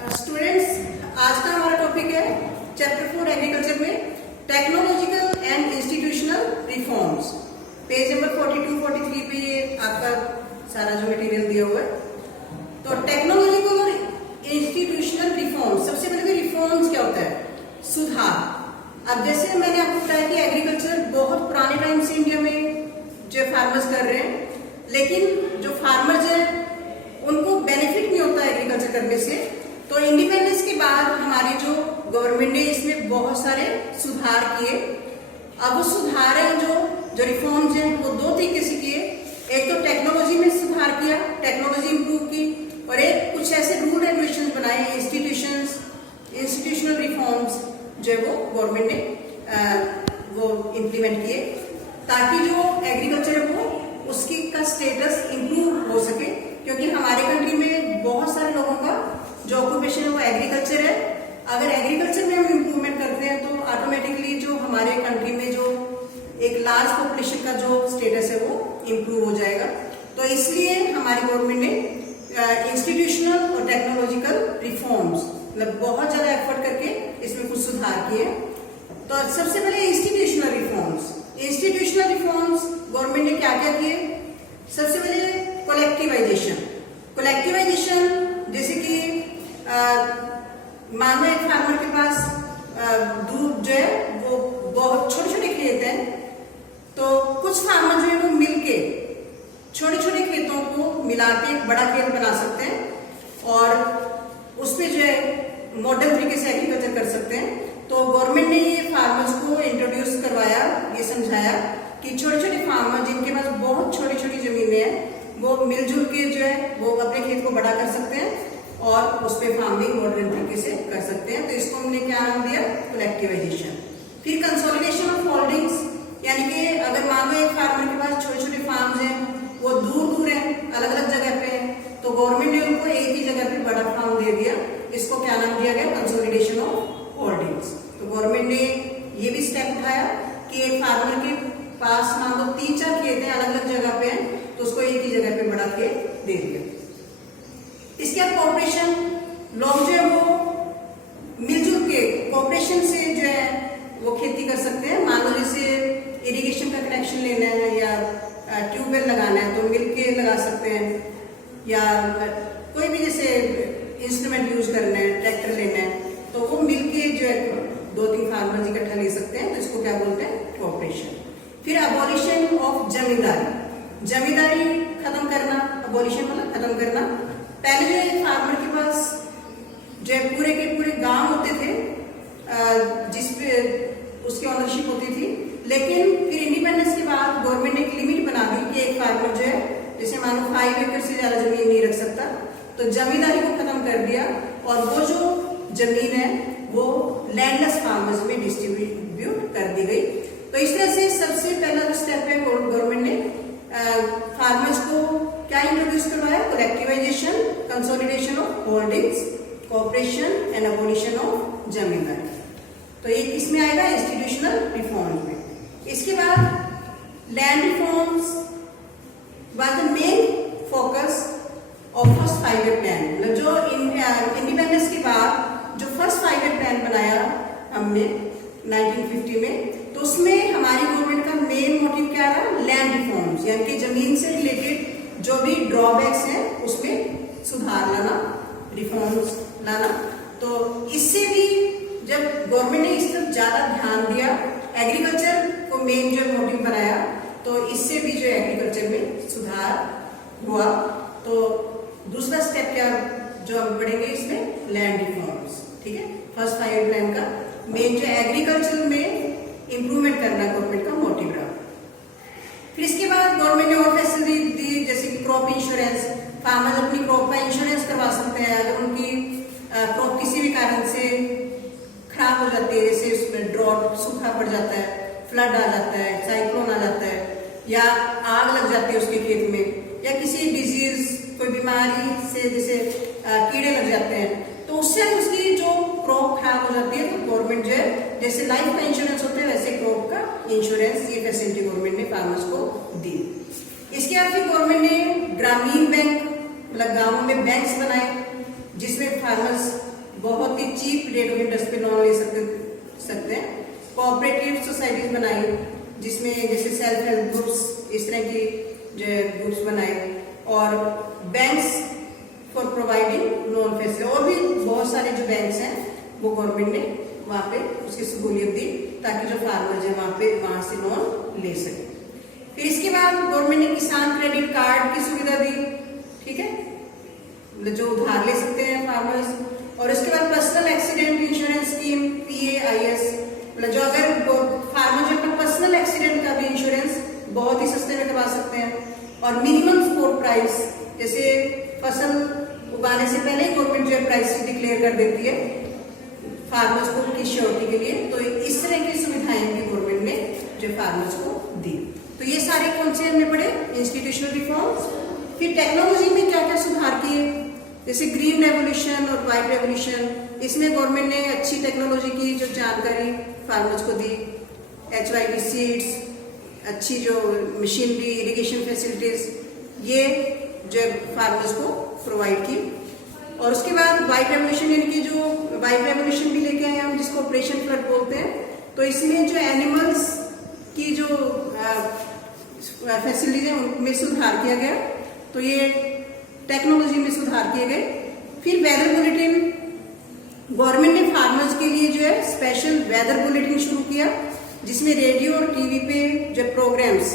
Students, आज का हमारा टॉपिक है चैप्टर 4 एग्रीकल्चर में technological and institutional reforms. Page number 42-43 पे ये आपका सारा जो मटेरियल दिया हुआ है। तो टेक्नोलॉजिकल और इंस्टीट्यूशनल रिफॉर्म्स, सबसे पहले रिफॉर्म्स क्या होता है? सुधार। अब जैसे मैंने आपको बताया कि एग्रीकल्चर बहुत पुराने टाइम से इंडिया में जो फार्मर्स कर रहे हैं, लेकिन जो फार्मर्स हैं उनको बेनिफिट नहीं होता एग्रीकल्चर करने से। तो इंडिपेंडेंस के बाद हमारी जो गवर्नमेंट ने इसमें बहुत सारे सुधार किए। अब वो सुधार है जो रिफॉर्म्स हैं वो दो तरीके से किए। एक तो टेक्नोलॉजी में सुधार किया, टेक्नोलॉजी इंप्रूव की, और एक कुछ ऐसे रूल रेगुलेशन बनाए, इंस्टीट्यूशनल रिफॉर्म्स जो है वो गवर्नमेंट ने वो इम्प्लीमेंट किए, ताकि जो एग्रीकल्चर है वो उसकी का स्टेटस इंप्रूव हो सके। क्योंकि हमारे कंट्री में बहुत सारे लोगों का जो ऑक्यूपेशन है वो एग्रीकल्चर है। अगर एग्रीकल्चर में हम इम्प्रूवमेंट करते हैं तो ऑटोमेटिकली जो हमारे कंट्री में जो एक लार्ज पॉपुलेशन का जो स्टेटस है वो इम्प्रूव हो जाएगा। तो इसलिए हमारी गवर्नमेंट ने इंस्टीट्यूशनल और टेक्नोलॉजिकल रिफॉर्म्स मतलब बहुत ज्यादा एफर्ट करके इसमें कुछ सुधार किए। तो सबसे पहले इंस्टीट्यूशनल रिफॉर्म्स गवर्नमेंट ने क्या क्या किए? सबसे पहले कोलेक्टिवाइजेशन, जैसे कि मान लो एक फार्मर के पास दूध जो है वो बहुत छोटे छोटे खेत हैं, तो कुछ फार्मर जो है वो मिलके छोटे छोटे खेतों को मिला के एक बड़ा खेत बना सकते हैं और उसपे जो है मॉडर्न तरीके से एग्रीकल्चर कर सकते हैं। तो गवर्नमेंट ने ये फार्मर्स को इंट्रोड्यूस करवाया, ये समझाया कि छोटे छोटे फार्मर जिनके पास बहुत छोटी छोटी जमीनें हैं वो मिलजुल के जो है वो अपने खेत को बड़ा कर सकते हैं और उस पर फार्मिंग मॉडर्न तरीके से कर सकते हैं। तो इसको हमने क्या नाम दिया? कलेक्टिवाइजेशन। फिर कंसोलिडेशन ऑफ होल्डिंग्स, यानी कि अगर मान लो एक फार्मर के पास छोटे छोटे फार्म्स हैं, वो दूर दूर हैं, अलग अलग जगह पे हैं, तो गवर्नमेंट ने उनको एक ही जगह पे बड़ा फार्म दे दिया। इसको क्या नाम दिया गया? Consolidation of holdings. तो गवर्नमेंट ने ये भी स्टेप उठाया कि एक फार्मर के पास मान लो 3-4 खेत हैं, अलग अलग जगह पे हैं, तो उसको एक ही जगह पे बड़ा खेत दे दिया। इसके बाद कॉर्पोरेशन, लोग जो है वो मिलजुल के कॉर्पोरेशन से जो है वो खेती कर सकते हैं। मान लो जैसे इरिगेशन का कनेक्शन लेना है या ट्यूबवेल लगाना है तो मिलके लगा सकते हैं, या कोई भी जैसे इंस्ट्रूमेंट यूज करना है, ट्रैक्टर लेना है, तो वो मिलके जो है 2-3 फार्मर्स इकट्ठा ले सकते हैं। तो इसको क्या बोलते हैं? कॉर्पोरेशन। फिर अबॉलिशन ऑफ जमींदारी खत्म करना। अबॉलिशन मतलब खत्म करना। पहले जो एक फार्मर के पास जो है पूरे के पूरे गांव होते थे जिसपे उसकी ऑनरशिप होती थी, लेकिन फिर इंडिपेंडेंस के बाद गवर्नमेंट ने एक लिमिट बना दी कि एक फार्मर जो है जैसे मानो 5 एकड़ से ज्यादा जमीन नहीं रख सकता। तो जमींदारी को खत्म कर दिया और वो जो जमीन है वो लैंडलेस फार्मर्स में डिस्ट्रीब्यूट कर दी गई। तो इस तरह से सबसे पहला जो स्टेप है गवर्नमेंट ने फार्मर्स को क्या इंट्रोड्यूस करवाया? Collectivisation, consolidation of holdings, corporation and abolition of zamindari. तो ये इसमें आएगा इंस्टीट्यूशनल रिफॉर्म्स में। इसके बाद land reforms was the main focus of first 5-year plan. मतलब जो इंडिपेंडेंस के बाद जो फर्स्ट 5-year प्लान बनाया हमने 1950 में, तो उसमें हमारी गवर्नमेंट का मेन मोटिव क्या रहा? लैंड रिफॉर्म्स, यानी कि जमीन से रिलेटेड जो भी ड्रॉबैक्स हैं उसमें सुधार लाना, रिफॉर्म्स लाना। तो इससे भी जब गवर्नमेंट ने इस तरफ ज्यादा ध्यान दिया, एग्रीकल्चर को मेन जो मोटिव बनाया, तो इससे भी जो एग्रीकल्चर में सुधार हुआ। तो दूसरा स्टेप क्या जो हम पढ़ेंगे इसमें? Land reforms. ठीक है, फर्स्ट 5-year प्लान का मेन जो एग्रीकल्चर में इंप्रूवमेंट करना गवर्नमेंट का मोटिव रहा। फिर इसके बाद गवर्नमेंट ने और फैसिलिटी दी, जैसे कि क्रॉप इंश्योरेंस। फार्मर्स अपनी क्रॉप का इंश्योरेंस करवा सकते हैं अगर उनकी क्रॉप किसी भी कारण से खराब हो जाती है, जैसे उसमें ड्रॉट, सूखा पड़ जाता है, फ्लड आ जाता है, साइक्लोन आ जाता है, या आग लग जाती है उसके खेत में, या किसी डिजीज कोई बीमारी से जैसे कीड़े लग जाते हैं, तो उससे उसकी जो क्रॉप खराब हो जाती है तो गवर्नमेंट जो है जैसे लाइफ का इंश्योरेंस होता है वैसे क्रॉप का इंश्योरेंस, ये फैसिलिटी गवर्नमेंट ने फार्मर्स को दी। इसके बाद फिर गवर्नमेंट ने ग्रामीण बैंक मतलब गांवों में बैंक्स बनाए जिसमें जिसमें फार्मर्स बहुत ही चीप रेट ऑफ इंटरेस्ट पे लोन ले सकते हैं। कोऑपरेटिव सोसाइटीज बनाई जिसमें जैसे सेल्फ हेल्प ग्रुप्स, इस तरह की जो ग्रुप्स बनाए, और banks for providing loan facility, और भी बहुत सारे जो बैंक्स हैं वो गवर्नमेंट ने वहाँ पे उसकी सहूलियत दी ताकि जो फार्मर्स है वहाँ से लोन ले सके। फिर इसके बाद गवर्नमेंट ने किसान क्रेडिट कार्ड की सुविधा दी, ठीक है, जो उधार ले सकते हैं फार्मर्स। और इसके बाद personal accident insurance scheme PAIS, मतलब जो अगर फार्मर जो अपना पर्सनल एक्सीडेंट का भी इंश्योरेंस बहुत ही सस्ते में करवा सकते हैं। और मिनिमम सपोर्ट प्राइस, जैसे फसल उगाने से पहले ही गवर्नमेंट जो है प्राइस डिक्लेयर कर देती है फार्मर्स को की श्योरिटी के लिए, तो इस तरह की सुविधाएं भी गवर्नमेंट ने जो फार्मर्स को दी। तो ये सारे कौन से हमने पढ़े, इंस्टीट्यूशनल रिफॉर्म्स। फिर टेक्नोलॉजी में क्या क्या सुधार किए, जैसे ग्रीन रेवोल्यूशन और व्हाइट रेवोल्यूशन, इसमें गवर्नमेंट ने अच्छी टेक्नोलॉजी की जो जानकारी फार्मर्स को दी, HYD सीड्स, अच्छी जो मशीनरी, इरिगेशन फैसिलिटीज, ये जो फार्मर्स को प्रोवाइड की। और उसके बाद व्हाइट रेवोल्यूशन, यानी कि जो व्हाइट रेवोल्यूशन भी लेके आए हम, जिसको ऑपरेशन फ्लड बोलते हैं। तो इसमें जो एनिमल्स की जो फैसिलिटीज है उनमें सुधार किया गया, तो ये टेक्नोलॉजी में सुधार किए गए। फिर वेदर बुलेटिन, गवर्नमेंट ने फार्मर्स के लिए जो है स्पेशल वेदर बुलेटिन शुरू किया, जिसमें रेडियो और टीवी पे जो प्रोग्राम्स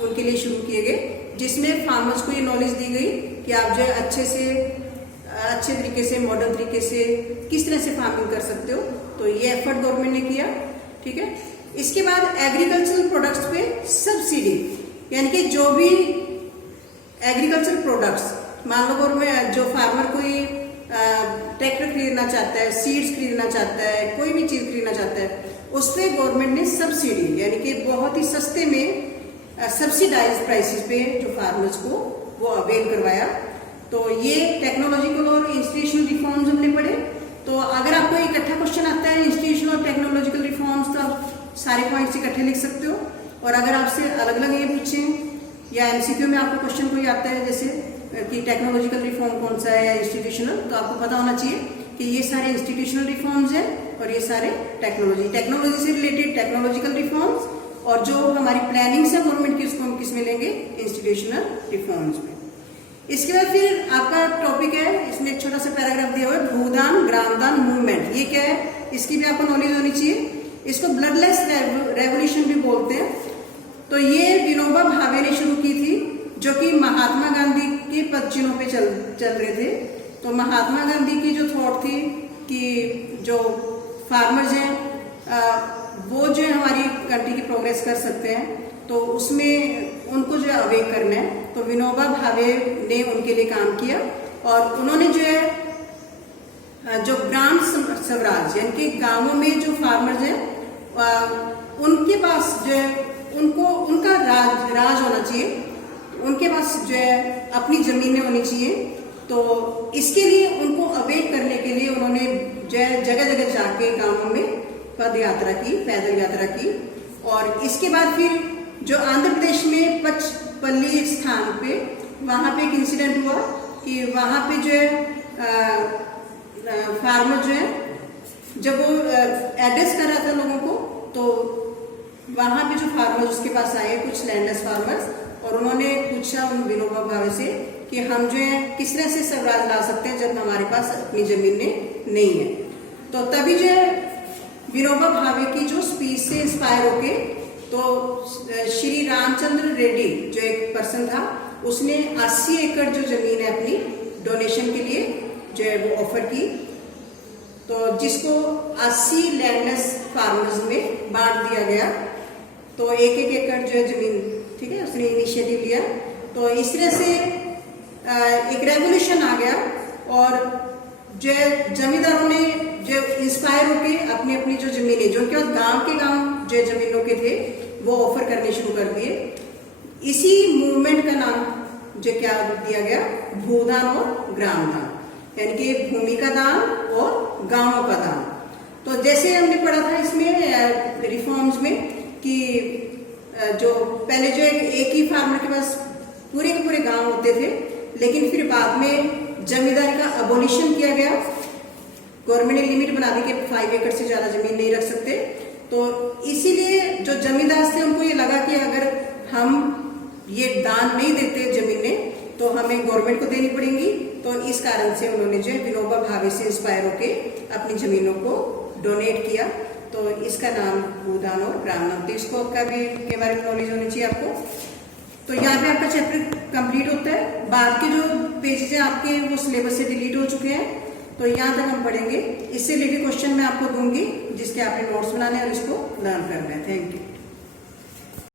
उनके लिए शुरू किए गए, जिसमें फार्मर्स को ये नॉलेज दी गई कि आप जो है अच्छे तरीके से, मॉडर्न तरीके से किस तरह से फार्मिंग कर सकते हो। तो ये एफर्ट गवर्नमेंट ने किया, ठीक है। इसके बाद एग्रीकल्चरल प्रोडक्ट्स पे सब्सिडी, यानी कि जो भी एग्रीकल्चर प्रोडक्ट्स, मान लो गवर्नमेंट जो फार्मर कोई ट्रैक्टर खरीदना चाहता है, सीड्स खरीदना चाहता है, कोई भी चीज खरीदना चाहता है, उस पर गवर्नमेंट ने सब्सिडी, यानी कि बहुत ही सस्ते में सब्सिडाइज प्राइसेस पे जो फार्मर्स को वो अवेल करवाया। तो ये टेक्नोलॉजिकल और इंस्टीट्यूशनल रिफॉर्म्स हमने पढ़े। तो अगर आपको इकट्ठा क्वेश्चन आता है इंस्टीट्यूशनल और टेक्नोलॉजिकल रिफॉर्म्स, तो आप सारे पॉइंट्स इकट्ठे लिख सकते हो। और अगर आपसे अलग अलग ये पूछें या MCQ में आपको क्वेश्चन कोई आता है जैसे कि टेक्नोलॉजिकल रिफॉर्म कौन सा है या इंस्टीट्यूशनल, तो आपको पता होना चाहिए कि ये सारे इंस्टीट्यूशनल रिफॉर्म्स हैं और ये सारे टेक्नोलॉजी से रिलेटेड टेक्नोलॉजिकल रिफॉर्म्स, और जो हमारी प्लानिंग है गवर्नमेंट की उसको हम किस में लेंगे, इंस्टीट्यूशनल रिफॉर्म्स में। इसके बाद फिर आपका टॉपिक है, इसमें एक छोटा सा पैराग्राफ दिया हुआ है, भूदान ग्रामदान मूवमेंट। ये क्या है, इसकी भी आपको नॉलेज होनी चाहिए। इसको ब्लडलेस रेवोल्यूशन भी बोलते हैं। तो ये विनोबा भावे ने शुरू की थी, जो कि महात्मा गांधी के पदचिन्हों पे चल रहे थे। तो महात्मा गांधी की जो थॉट थी कि जो फार्मर्स हैं वो जो है हमारी कंट्री की प्रोग्रेस कर सकते हैं, तो उसमें उनको जो है अवेक करना है। तो विनोबा भावे ने उनके लिए काम किया, और उन्होंने जो है जो ग्राम स्वराज, यानी कि गांवों में जो फार्मर्स हैं उनके पास जो है उनका राज होना चाहिए, उनके पास जो है अपनी जमीनें होनी चाहिए। तो इसके लिए उनको अवेक करने के लिए उन्होंने जो है जगह जगह जाके गांवों में पद यात्रा की, पैदल यात्रा की। और इसके बाद फिर जो आंध्र प्रदेश में पचपल्ली स्थान पे, वहां पे एक इंसिडेंट हुआ कि वहां पे जो है फार्मर जो है जब वो एड्रेस कर रहा था लोगों को, तो वहां पे जो फार्मर्स उसके पास आए, कुछ लैंडलेस फार्मर्स, और उन्होंने पूछा उन विनोबा भावे से कि हम जो है किस तरह से स्वराज ला सकते हैं जब हमारे पास अपनी जमीनें नहीं है। तो तभी जो है विनोबा भावे की जो स्पीच से इंस्पायर होके, तो श्री रामचंद्र रेड्डी जो एक पर्सन था, उसने 80 एकड़ जो जमीन है अपनी डोनेशन के लिए जो है वो ऑफर की। तो जिसको 80 लैंडलेस फार्मर्स में बांट दिया गया। तो एक एकड़ जो है जमीन, ठीक है, उसने इनिशिएटिव लिया। तो इस तरह से एक रेवोल्यूशन आ गया, और जो जमींदारों ने जो इंस्पायर होके अपनी अपनी जो जमीनें, जो उनके गांव के जो जमीनों के थे, वो ऑफर करने शुरू कर दिए। इसी मूवमेंट का नाम जो क्या दिया गया, भूदान और ग्रामदान, यानी कि भूमि का दान और गांवों का दान। तो जैसे हमने पढ़ा था इसमें रिफॉर्म्स में कि जो पहले जो एक ही फार्मर के पास पूरे के पूरे गांव होते थे, लेकिन फिर बाद में जमींदारी का अबोलिशन किया गया। गवर्नमेंट ने लिमिट बना दी कि 5 एकड़ से ज्यादा जमीन नहीं रख सकते। तो इसीलिए जो जमींदार थे उनको ये लगा कि अगर हम ये दान नहीं देते जमीनें तो हमें गवर्नमेंट को देनी पड़ेंगी। तो इस कारण से उन्होंने जो विनोबा भावे से इंस्पायर होके अपनी जमीनों को डोनेट किया। तो इसका नाम भूदान और ग्रामदान, तो इसको का भी के बारे में नॉलेज होनी चाहिए आपको। तो यहाँ पे आपका चैप्टर कंप्लीट होता है। बाद के जो पेजेज हैं आपके वो सिलेबस से डिलीट हो चुके हैं। तो यहाँ तक हम पढ़ेंगे। इससे रिलेटेड क्वेश्चन मैं आपको दूंगी जिसके आपने नोट्स बनाने हैं और इसको लर्न करना है। Thank you.